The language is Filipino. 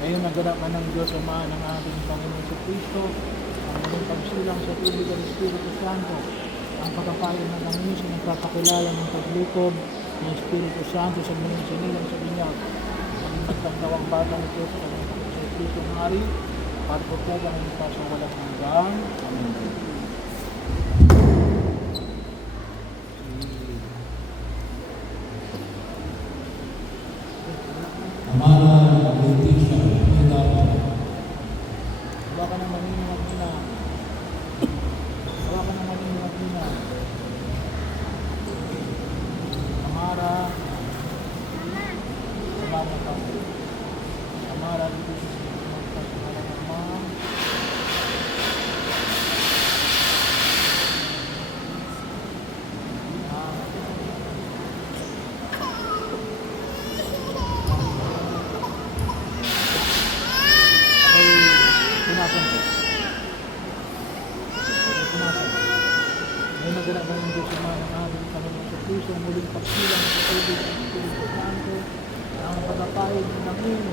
Ngayon naganap man ng Diyos Ama ng ating Panginoon sa Kristo, ang muling pagsilang sa tubig ng Espiritu Santo, ang pagkapayon ng langis ng nagpapakilala ng paglukob ng Espiritu Santo sa muling sinilang sa binyag, ang nagtagdawang bata ng Diyos sa mga sa ng Hari, para po po ang ito sa walang hanggan. Amen. Hidalgo. Hawa Ginagawa ng Diyos Ama ng aming Panginoon sa ang muling pagsilang sa tubig ng Espiritu Santo, ang pagkapahid ng langin